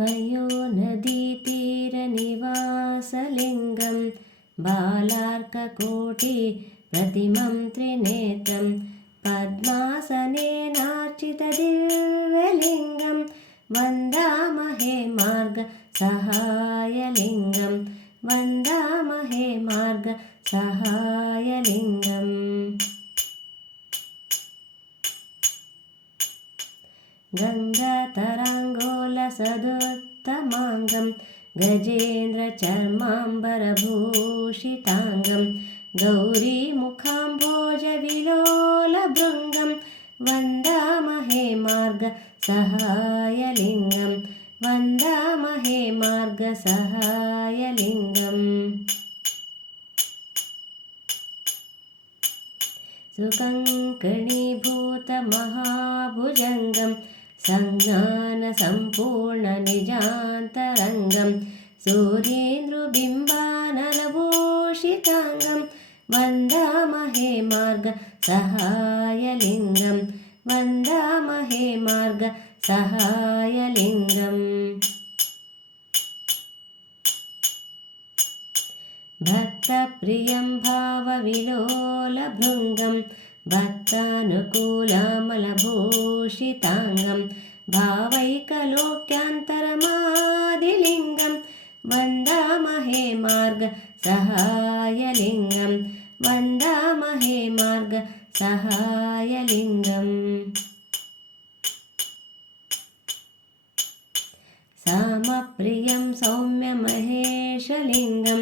पयोनदीतीरनिवासलिङ्गं बालार्ककोटिप्रतिमं त्रिनेत्रं पद्मासनेनार्चितदिव्यलिङ्गं वन्दामहे मार्गसहायलिङ्गं वन्दामहे मार्गसहायलिङ्गम् गङ्गातराङ्गोलसदुत्तमाङ्गं गजेन्द्रचर्माम्बरभूषिताङ्गं गौरीमुखाम्भोजविलोलभृङ्गं वन्दामहे मार्गसहायलिङ्गं वन्दामहे मार्गसहायलिङ्गम् सुकङ्कणीभूतमहाभुजङ्गं संज्ञानसम्पूर्णनिजान्तरङ्गं सूर्येन्दुबिम्बानलभूषिताङ्गं वन्दामहे मार्गसहायलिङ्गं वन्दामहे मार्गसहायलिङ्गम् भक्तप्रियं भावविलोलभृङ्गं भक्तानुकूलमलभूषिताङ्गं भावैकलोक्यान्तरमादिलिङ्गं वन्दामहे मार्गसहायलिङ्गं वन्दामहे मार्गसहायलिङ्गम् सामप्रियं सौम्यमहेशलिङ्गं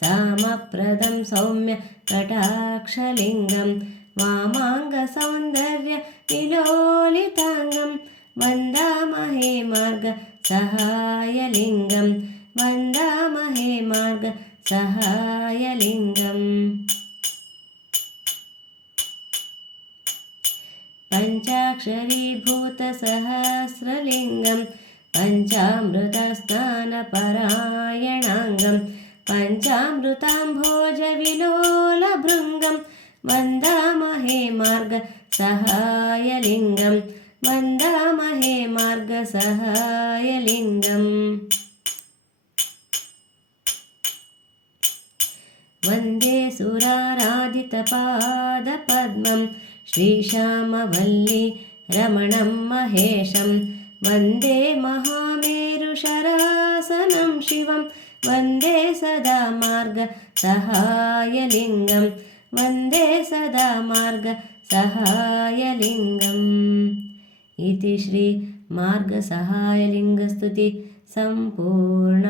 सामप्रदं सौम्यकटाक्षलिङ्गं वामाङ्गसौन्दर्यविलोलिताङ्गं वन्दामहे मार्गसहायलिङ्गं वन्दामहे मार्गसहायलिङ्गम् पञ्चाक्षरीभूतसहस्रलिङ्गं पञ्चामृतस्नानपरायणाङ्गं पञ्चामृताम्भोजविलोलभृङ्गं वन्दामहे मार्गसहायलिङ्गं वन्दामहे मार्गसहायलिङ्गम् वन्दे सुराराधितपादपद्मं श्रीश्यामवल्ली रमणं महेशं वन्दे महामेरुशरासनं शिवं वन्दे सदा मार्गसहायलिङ्गं वन्दे सदा मार्गसहायलिङ्गम् इति श्री मार्गसहायलिङ्गस्तुति सम्पूर्णा।